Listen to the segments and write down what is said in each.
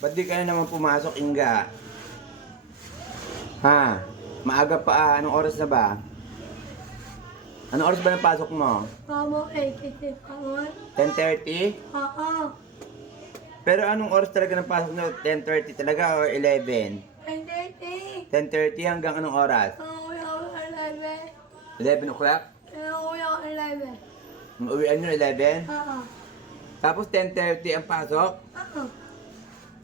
Ba't di ka na naman pumasok, Inga? Ha? Maaga pa ah. Anong oras na ba? Anong oras ba napasok mo? 10:30? Pero anong oras talaga napasok mo? 10:30 talaga or 11? 10:30 hanggang anong oras? 11 o'clock? Uwian nyo 11? Tapos 10:30 ang pasok?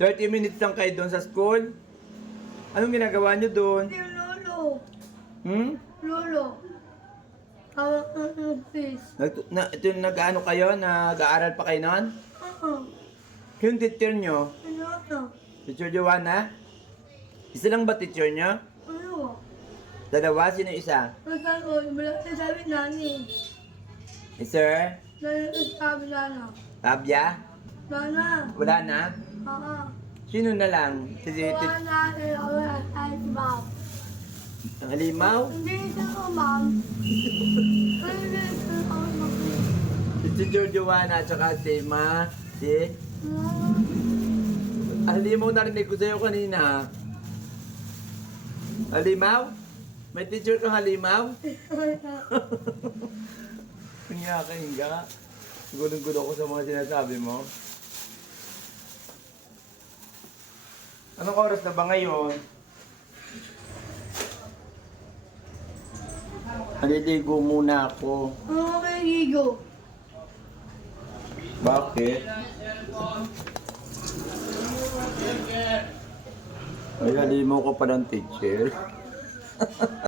30 minutes lang kayo doon sa school? Anong ginagawa nyo doon? Hmm? Nag-ano kayo? Nag-aaral pa kayo noon? Yung teacher nyo? Teacher Joanna? Isa lang ba teacher nyo? Dalawa? Sino isa? Sir? Tabya? Wala na? Sino na lang? Ang halimaw? Si Teacher Joanna at saka si Ma. Si? Halimaw narinig ko sa'yo kanina. Halimaw? May teacher kang halimaw? Kanya ka, Hinga. Gulong-gulo ko sa mga sinasabi mo. Anong oras na ba ngayon? Naliligo muna ako. Bakit? Ay, halimaw ko pa ng teacher.